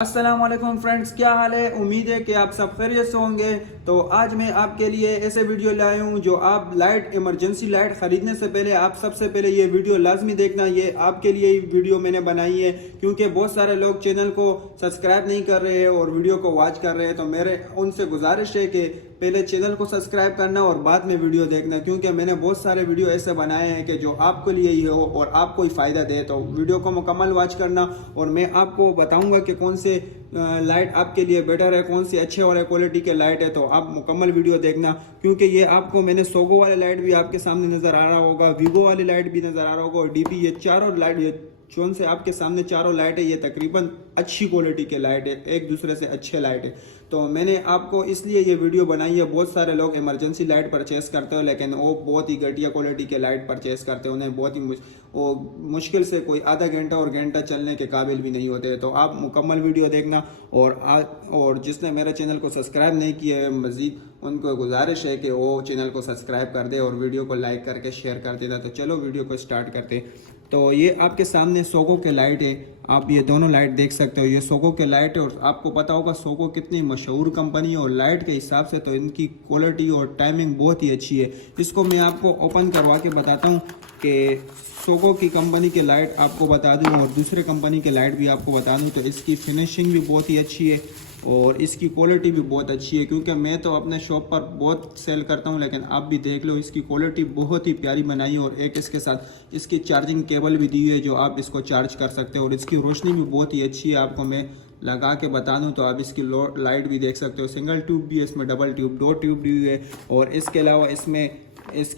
अस्सलाम वालेकुम फ्रेंड्स, क्या हाल है। उम्मीद है कि आप सब खैरियत से होंगे। तो आज मैं आपके लिए ऐसे वीडियो लाया हूँ जो आप लाइट इमरजेंसी लाइट ख़रीदने से पहले आप सबसे पहले ये वीडियो लाजमी देखना। ये आपके लिए ही वीडियो मैंने बनाई है क्योंकि बहुत सारे लोग चैनल को सब्सक्राइब नहीं कर रहे हैं और वीडियो को वॉच कर रहे हैं। तो मेरे उनसे गुजारिश है कि पहले चैनल को सब्सक्राइब करना और बाद में वीडियो देखना, क्योंकि मैंने बहुत सारे वीडियो ऐसे बनाए हैं कि जो आपके लिए ही हो और आपको ही फ़ायदा दे। तो वीडियो को मुकम्मल वॉच करना और मैं आपको बताऊंगा कि कौन से लाइट आपके लिए बेटर है, कौन सी अच्छे वाले क्वालिटी के लाइट है। तो आप मुकम्मल वीडियो देखना क्योंकि ये आपको मैंने सोगो वाले लाइट भी आपके सामने नज़र आ रहा होगा, वीवो वाली लाइट भी नज़र आ रहा होगा और डीपी, ये चारों लाइट, ये जोन से आपके सामने चारों लाइट है, ये तकरीबन अच्छी क्वालिटी के लाइट है, एक दूसरे से अच्छे लाइट है। तो मैंने आपको इसलिए ये वीडियो बनाई है। बहुत सारे लोग इमरजेंसी लाइट परचेस करते हो लेकिन वो बहुत ही घटिया क्वालिटी के लाइट परचेस करते हैं, उन्हें बहुत ही वो मुश्किल से कोई आधा घंटा और घंटा चलने के काबिल भी नहीं होते। तो आप मुकम्मल वीडियो देखना और जिसने मेरे चैनल को सब्सक्राइब नहीं किया है मज़ीद उनको गुजारिश है कि वो चैनल को सब्सक्राइब कर दे और वीडियो को लाइक करके शेयर कर देना। तो चलो वीडियो को स्टार्ट करते हैं। तो ये आपके सामने सोगो के लाइट है, आप ये दोनों लाइट देख सकते हो, ये सोगो के लाइट है और आपको पता होगा सोगो कितनी मशहूर कंपनी है और लाइट के हिसाब से तो इनकी क्वालिटी और टाइमिंग बहुत ही अच्छी है। इसको मैं आपको ओपन करवा के बताता हूँ कि सोगो की कंपनी के लाइट आपको बता दूँ और दूसरे कंपनी के लाइट भी आपको बता दूँ। तो इसकी फिनिशिंग भी बहुत ही अच्छी है और इसकी क्वालिटी भी बहुत अच्छी है, क्योंकि मैं तो अपने शॉप पर बहुत सेल करता हूं लेकिन आप भी देख लो इसकी क्वालिटी बहुत ही प्यारी बनाई है। और एक इसके साथ इसकी चार्जिंग केबल भी दी है जो आप इसको चार्ज कर सकते हो और इसकी रोशनी भी बहुत ही अच्छी है। आपको मैं लगा के बता दूं तो आप इसकी लाइट भी देख सकते हो, सिंगल ट्यूब भी है इसमें, डबल ट्यूब, दो ट्यूब दी है। और इसके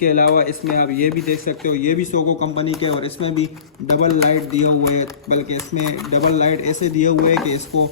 अलावा इसमें आप ये भी देख सकते हो, ये भी सोगो कंपनी के और इसमें भी डबल लाइट दिए हुए है, बल्कि इसमें डबल लाइट ऐसे दिए हुए है कि इसको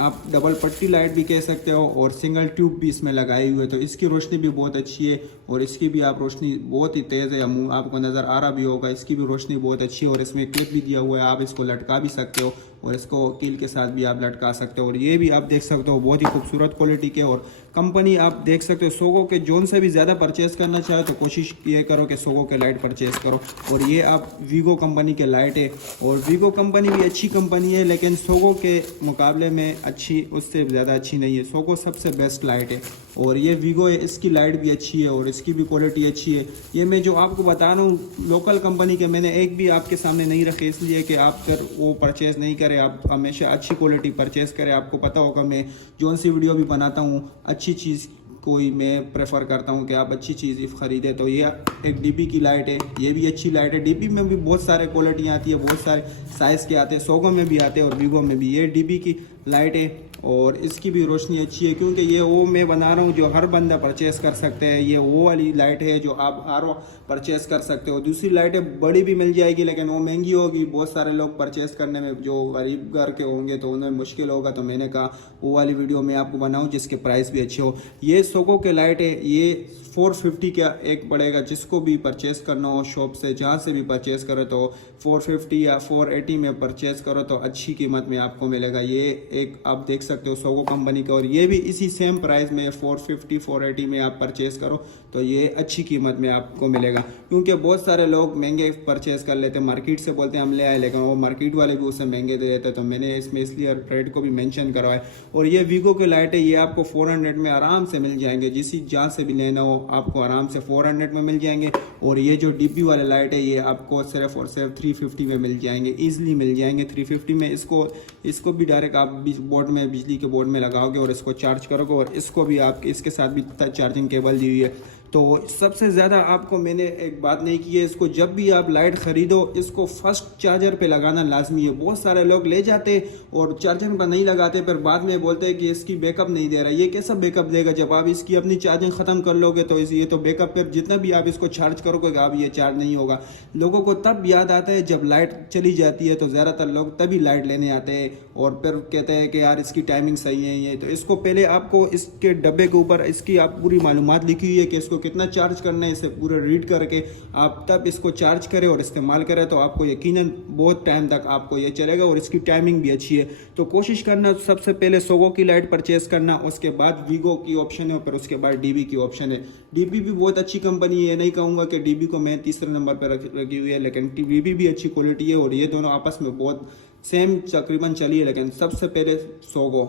आप डबल पट्टी लाइट भी कह सकते हो और सिंगल ट्यूब भी इसमें लगाई हुई है। तो इसकी रोशनी भी बहुत अच्छी है और इसकी भी आप रोशनी बहुत ही तेज़ है, आपको नज़र आ रहा भी होगा, इसकी भी रोशनी बहुत अच्छी है। और इसमें क्लिप भी दिया हुआ है, आप इसको लटका भी सकते हो और इसको कील के साथ भी आप लटका सकते हो। और ये भी आप देख सकते हो बहुत ही खूबसूरत क्वालिटी के और कंपनी आप देख सकते हो सोगो के। जोन से भी ज़्यादा परचेज़ करना चाहे तो कोशिश ये करो कि सोगो के लाइट परचेज़ करो। और ये आप वीगो कंपनी के लाइट है और वीगो कंपनी भी अच्छी कंपनी है लेकिन सोगो के मुकाबले में अच्छी, उससे ज़्यादा अच्छी नहीं है। सोगो सबसे बेस्ट लाइट है और ये वीगो है, इसकी लाइट भी अच्छी है और इसकी भी क्वालिटी अच्छी है। ये मैं जो आपको बता रहा हूँ लोकल कंपनी के मैंने एक भी आपके सामने नहीं रखे, इसलिए कि आप फिर वो परचेज़ नहीं करें, आप हमेशा अच्छी क्वालिटी परचेज़ करें। आपको पता होगा मैं जोन सी वीडियो भी बनाता हूँ अच्छी चीज़ कोई मैं प्रेफर करता हूँ कि आप अच्छी चीज़ ख़रीदें। तो ये एक डीपी की लाइट है, ये भी अच्छी लाइट है। डीपी में भी बहुत सारे क्वालिटियाँ आती है, बहुत सारे साइज़ के आते हैं, सोगो में भी आते हैं और वीवो में भी। ये डीपी की लाइट है और इसकी भी रोशनी अच्छी है, क्योंकि ये वो मैं बना रहा हूँ जो हर बंदा परचेस कर सकते हैं। ये वो वाली लाइट है जो आप हर परचेस कर सकते हो। दूसरी लाइटें बड़ी भी मिल जाएगी लेकिन वो महंगी होगी, बहुत सारे लोग परचेस करने में जो गरीब घर के होंगे तो उन्हें मुश्किल होगा। तो मैंने कहा वो वाली वीडियो मैं आपको बनाऊँ जिसके प्राइस भी अच्छे हो। ये सोगो के लाइट है, ये 450 का एक पड़ेगा। जिसको भी परचेस करना हो शॉप से, जहाँ से भी परचेस करो तो 450 या 480 में परचेस करो तो अच्छी कीमत में आपको मिलेगा। ये एक आप देख सकते हो सोगो कंपनी का और ये भी इसी सेम प्राइस में 450 480 में आप परचेस करो तो ये अच्छी कीमत में आपको मिलेगा। क्योंकि बहुत सारे लोग महंगे परचेस कर लेते हैं, मार्केट से बोलते हैं हम ले आए लेकिन वो मार्केट वाले भी उससे महंगे दे देते हैं। तो मैंने इसमें इसलिए रेट को भी मेंशन करा है। और ये वीगो के लाइट है, ये आपको 400 में आराम से मिल जाएंगे, जहाँ से भी लेना हो आपको आराम से 400 में मिल जाएंगे। और ये जो डीपी वाले लाइट है ये आपको सिर्फ और सिर्फ 350 में मिल जाएंगे, ईजिली मिल जाएंगे 350 में। इसको भी डायरेक्ट आप बोर्ड में, बिजली के बोर्ड में लगाओगे और इसको चार्ज करोगे और इसको भी आप इसके साथ भी चार्जिंग केबल दी हुई है। तो सबसे ज़्यादा आपको मैंने एक बात नहीं की है, इसको जब भी आप लाइट ख़रीदो इसको फर्स्ट चार्जर पे लगाना लाजमी है। बहुत सारे लोग ले जाते और चार्जर पर नहीं लगाते, फिर बाद में बोलते हैं कि इसकी बैकअप नहीं दे रहा। ये कैसा बैकअप देगा जब आप इसकी अपनी चार्जिंग ख़त्म कर लोगे तो ये तो बैकअप पर जितना भी आप इसको चार्ज करोगे आप ये चार्ज नहीं होगा। लोगों को तब याद आता है जब लाइट चली जाती है, तो ज़्यादातर लोग तभी लाइट लेने आते हैं और फिर कहते हैं कि यार इसकी टाइमिंग सही है ये। तो इसको पहले आपको इसके डब्बे के ऊपर इसकी आप पूरी मालूमात लिखी हुई है कि इसको कितना चार्ज करना है, इसे पूरा रीड करके आप तब इसको चार्ज करें और इस्तेमाल करें तो आपको यकीनन बहुत टाइम तक आपको ये चलेगा और इसकी टाइमिंग भी अच्छी है। तो कोशिश करना सबसे पहले सोगो की लाइट परचेस करना, उसके बाद वीगो की ऑप्शन है और फिर उसके बाद डीबी की ऑप्शन है। डीबी भी बहुत अच्छी कंपनी है, नहीं कहूँगा कि डीबी को मैं तीसरे नंबर पर रखी हुई है, लेकिन डीबी भी अच्छी क्वालिटी है और ये दोनों आपस में बहुत सेम तकरीबन चली है, लेकिन सबसे पहले सोगो।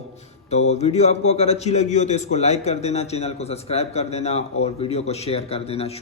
तो वीडियो आपको अगर अच्छी लगी हो तो इसको लाइक कर देना, चैनल को सब्सक्राइब कर देना और वीडियो को शेयर कर देना। शुक्रिया।